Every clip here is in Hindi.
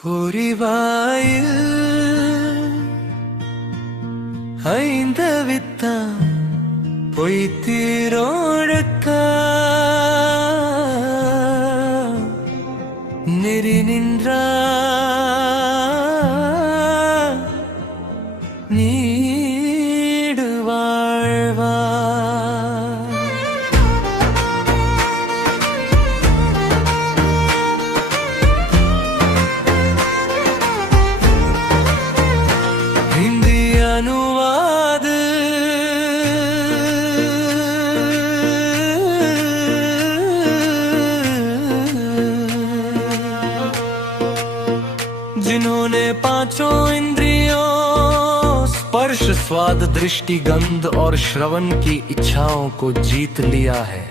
പൊരിവായിൽ ഹൈന്ദവിത്ത പൊയ്ത്തിരോഴക്ക നെരി നിன்ற നീடு വാഴ്വാ हिंदी अनुवाद जिन्होंने पांचों इंद्रियों स्पर्श स्वाद दृष्टि गंध और श्रवण की इच्छाओं को जीत लिया है,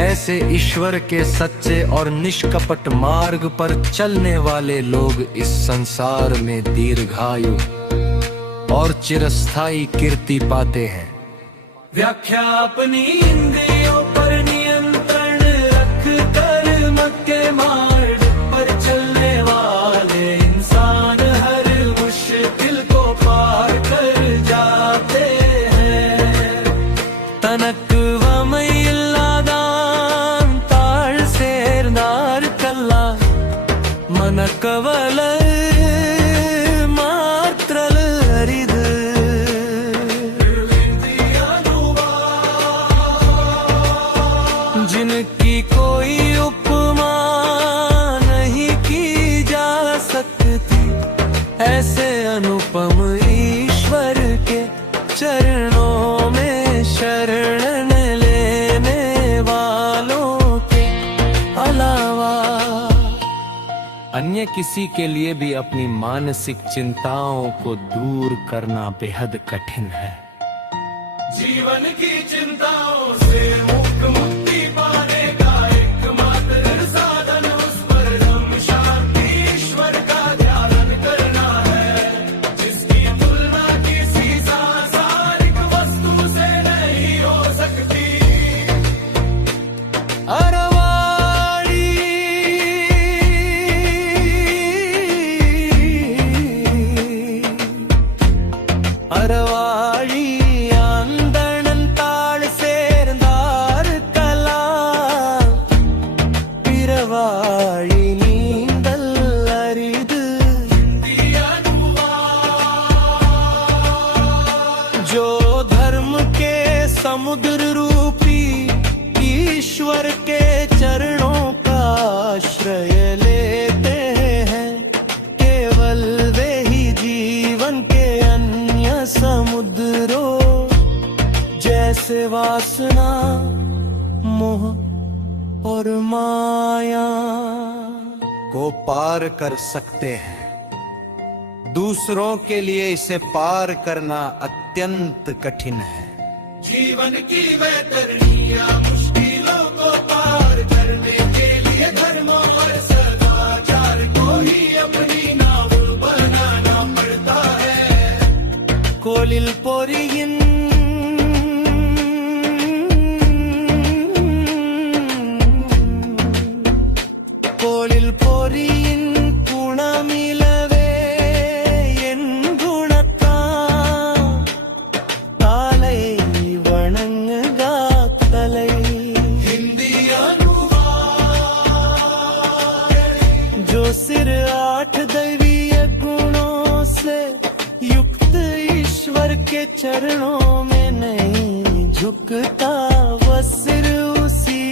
ऐसे ईश्वर के सच्चे और निष्कपट मार्ग पर चलने वाले लोग इस संसार में दीर्घायु और चिरस्थायी कीर्ति पाते हैं। व्याख्या अपनी इंद्रियों पर नियंत्रण रख कर मक्के मार्ग पर चलने वाले इंसान हर मुश्किल को पार कर जाते हैं। तनक മനക്കവല മാത്രൽ അരിത് जिनकी कोई उपमा नहीं की जा सकती, ऐसे अनुपम ईश्वर के चरणों में शरण लेने वालों के अलावा अन्य किसी के लिए भी अपनी मानसिक चिंताओं को दूर करना बेहद कठिन है। जीवन की चिंताओं से मुक्ति पाने का एकमात्र साधन उस परम शांति ईश्वर का ध्यान करना है, जिसकी तुलना किसी सांसारिक वस्तु से नहीं हो सकती। அறவாழி ஆந்தணன் தாழ் சேர்ந்தார் கலா பிறவாழி நீந்தல் அரிது जो धर्म के समुद्र रूपी ईश्वर के चरणों का आश्रय लेते हैं, केवल वे ही जीवन के समुद्रों जैसे वासना मोह और माया को पार कर सकते हैं। दूसरों के लिए इसे पार करना अत्यंत कठिन है। जीवन की वैतरणियां मुश्किलों को पार करने के लिए धर्म और सदाचार को ही अपनी नाव बनाना पड़ता है। கோலில் பொறியின் கோலில் பொறியின் குணமிலவே என் குணத்தான் தாலை வணங்குகா தலை हिंदी अनुवाद जो सिर 8 दैवीय गुणों से युक्त ईश्वर के चरणों में नहीं झुकता, वह सिर उसी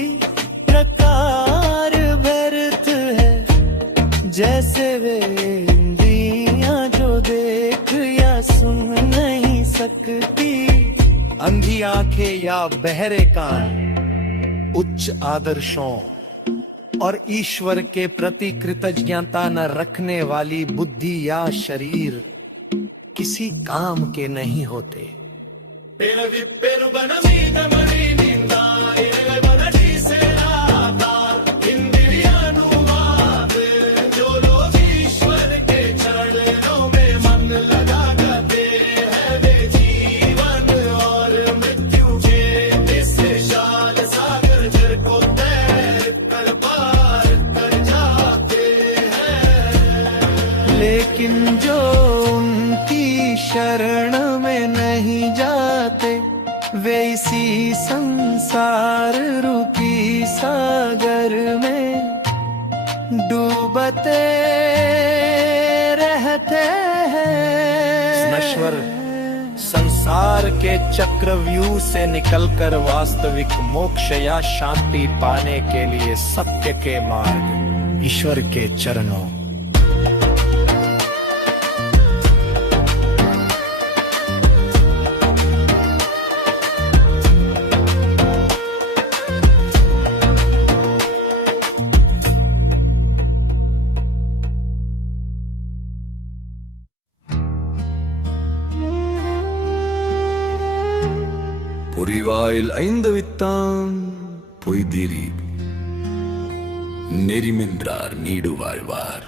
प्रकार व्यर्थ है जैसे वे इंद्रियां जो देख या सुन नहीं सकती। अंधी आंखें या बहरे कान उच्च आदर्शों और ईश्वर के प्रति कृतज्ञता न रखने वाली बुद्धि या शरीर किसी काम के नहीं होते। जो लोग ईश्वर के चरणों में मन लगा करते हैं, वे जीवन और मृत्यु के इस विशाल सागर जल को तैर कर पार कर जाते हैं। लेकिन जो उनकी शरण में नहीं जाते वे इसी संसार रूपी सागर में डूबते रहते हैं। नश्वर संसार के चक्रव्यूह से निकलकर वास्तविक मोक्ष या शांति पाने के लिए सत्य के मार्ग ईश्वर के चरणों। பொறிவாயில் ஐந்தவித்தான் பொய்திரி நெறிமென்றார் நீடு வாழ்வார்।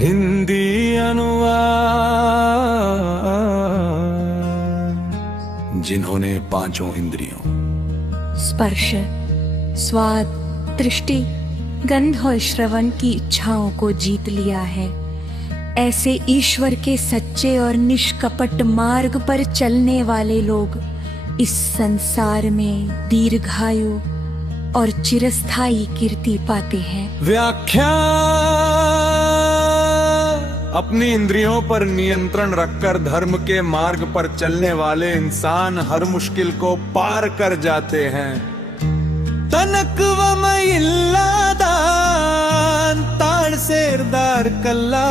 हिंदी अनुवाद। जिन्होंने पांचों इंद्रियों स्पर्श, स्वाद, दृष्टि, गंध और श्रवण की इच्छाओं को जीत लिया है, ऐसे ईश्वर के सच्चे और निष्कपट मार्ग पर चलने वाले लोग इस संसार में दीर्घायु और चिरस्थायी कीर्ति पाते हैं। व्याख्या। अपनी इंद्रियों पर नियंत्रण रखकर धर्म के मार्ग पर चलने वाले इंसान हर मुश्किल को पार कर जाते हैं। तनकवमइल्लादान ताड़ सेरदार कल्ला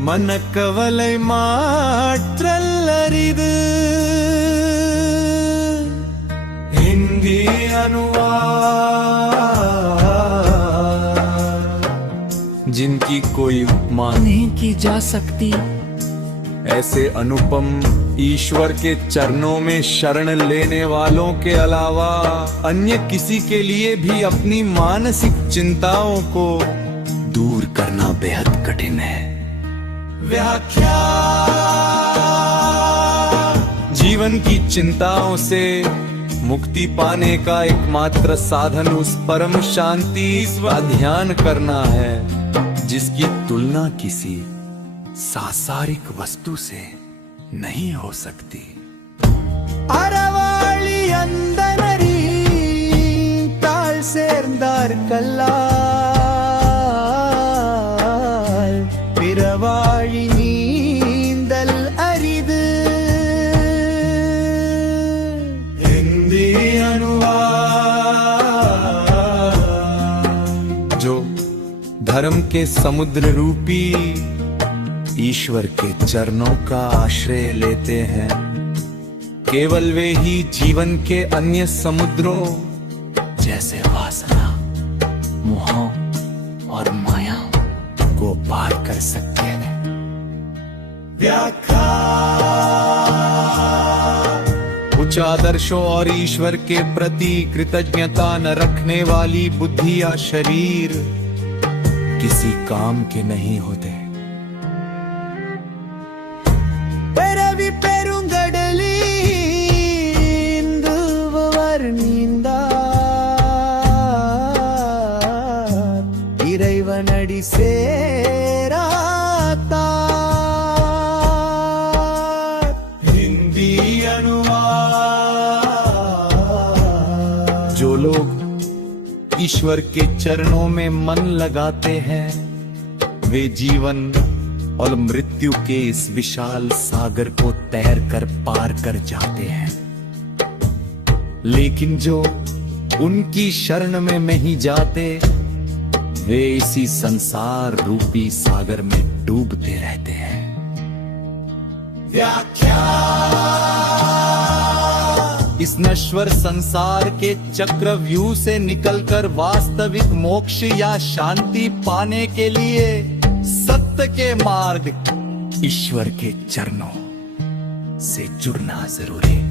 मनकवलै माट्रल्लरिदु। हिंदी अनुवाद। जिनकी कोई उपमा नहीं की जा सकती, ऐसे अनुपम ईश्वर के चरणों में शरण लेने वालों के अलावा अन्य किसी के लिए भी अपनी मानसिक चिंताओं को दूर करना बेहद कठिन है। व्याख्या। जीवन की चिंताओं से मुक्ति पाने का एकमात्र साधन उस परम शांति का ध्यान करना है जिसकी तुलना किसी सांसारिक वस्तु से नहीं हो सकती। अरवाली अंदनरी ताल सेरदार कल्लाल पिरवाली नींदल अरिद। हिंदी अनुवाद। जो धर्म के समुद्र रूपी ईश्वर के चरणों का आश्रय लेते हैं, केवल वे ही जीवन के अन्य समुद्रों जैसे वासना, मोह और माया को पार कर सकते हैं। व्याख्या। उच्च आदर्शों और ईश्वर के प्रति कृतज्ञता न रखने वाली बुद्धि या शरीर किसी काम के नहीं होते। இறைவனடி சேராத்தார்। हिंदी अनुवाद। जो लोग ईश्वर के चरणों में मन लगाते हैं वे जीवन और मृत्यु के इस विशाल सागर को तैर कर पार कर जाते हैं, लेकिन जो उनकी शरण में नहीं जाते वे इसी संसार रूपी सागर में डूबते रहते हैं। व्याख्या। इस नश्वर संसार के चक्रव्यूह से निकलकर वास्तविक मोक्ष या शांति पाने के लिए सत्य के मार्ग ईश्वर के चरणों से जुड़ना जरूरी है।